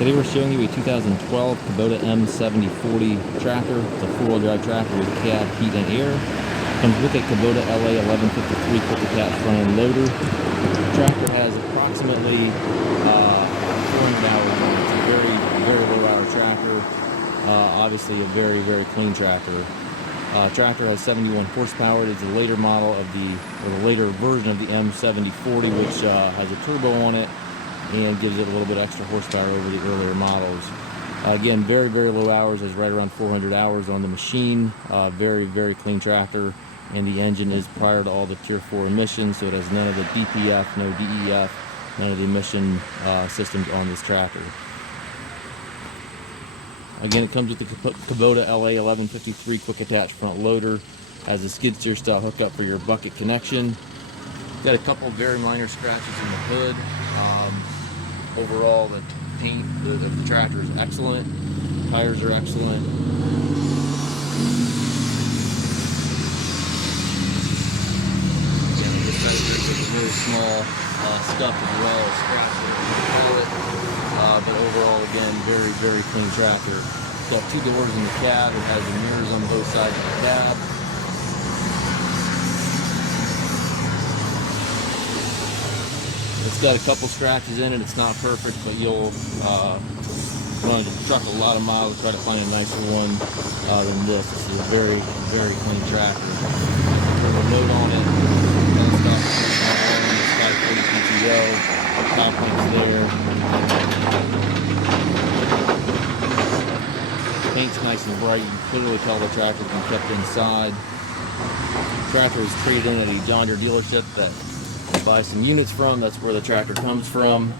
Today we're showing you a 2012 Kubota M7040 tractor. It's a four-wheel drive tractor with cab, heat, and air. Comes with a Kubota LA 1153 quick attach front end loader. The tractor has approximately 400 hours on it. It's a very low hour tractor. Obviously a very clean tractor. Tractor has 71 horsepower. It's a later model of the later version of the M7040, which has a turbo on it and gives it a little bit extra horsepower over the earlier models. Again, very low hours. Is right around 400 hours on the machine. Very clean tractor, and the engine is prior to all the Tier 4 emissions, so it has none of the DPF, no DEF, none of the emission systems on this tractor. Again, it comes with the Kubota LA 1153 quick attach front loader. Has a skid steer style hookup for your bucket connection. Got a couple of very minor scratches in the hood. Overall, the paint of the tractor is excellent. Tires are excellent. Again, this tractor is very small scuff as well, scratches, but overall, again, very clean tractor. It's got two doors in the cab. It has the mirrors on both sides of the cab. It's got a couple scratches in it. It's not perfect, but you'll run the truck a lot of miles to try to find a nicer one than this. This is a very clean tractor. Put a note on it. Telescopic PTO. Top link's there. Paint's nice and bright. You can clearly tell the tractor's been kept inside. The tractor is traded in at a John Deere dealership that buy some units from. That's where the tractor comes from.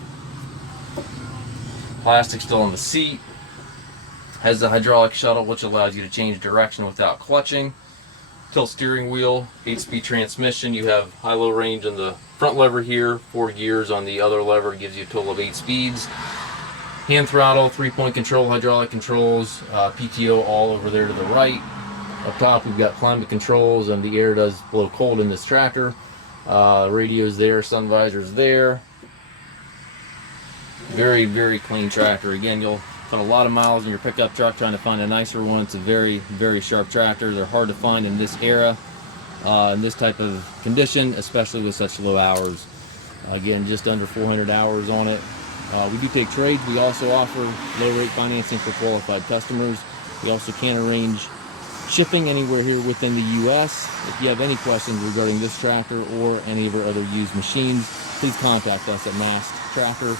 Plastic still on the seat. Has the hydraulic shuttle, which allows you to change direction without clutching. Tilt steering wheel, 8-speed transmission. You have high-low range on the front lever here, 4 gears on the other lever, gives you a total of 8 speeds. Hand throttle, 3-point control, hydraulic controls, PTO all over there to the right. Up top we've got climate controls, and the air does blow cold in this tractor. Radio's there, sun visor's there. Very clean tractor. Again, you'll put a lot of miles in your pickup truck trying to find a nicer one. It's a very sharp tractor. They're hard to find in this era, in this type of condition, especially with such low hours. Again, just under 400 hours on it. We do take trades. We also offer low rate financing for qualified customers. We also can arrange shipping anywhere here within the U.S. If you have any questions regarding this tractor or any of our other used machines, please contact us at Mast Tractor.